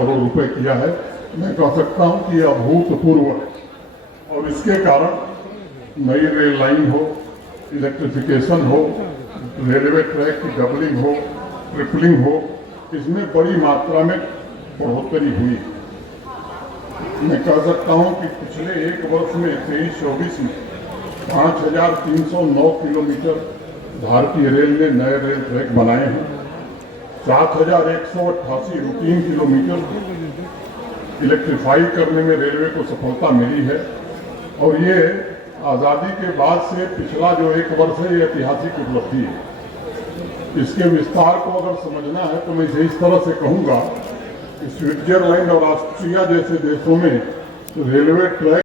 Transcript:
करोड़ रुपए किया है। मैं कह सकता हूं कि यह अभूतपूर्व है और इसके कारण नई रेल लाइन हो, इलेक्ट्रिफिकेशन हो, रेलवे ट्रैक की डबलिंग हो, ट्रिपलिंग हो, इसमें बड़ी मात्रा में बढ़ोतरी हुई। मैं कह सकता हूं कि पिछले एक वर्ष में 23-24 में 5,309 किलोमीटर भारतीय रेल ने नए रेल ट्रैक बनाए हैं। 7,188 रूटीन किलोमीटर इलेक्ट्रीफाई करने में रेलवे को सफलता मिली है और ये आज़ादी के बाद से पिछला जो एक वर्ष है ये ऐतिहासिक उपलब्धि है। इसके विस्तार को अगर समझना है तो मैं इसे इस तरह से कहूँगा कि स्विट्जरलैंड और ऑस्ट्रिया जैसे देशों में रेलवे ट्रैक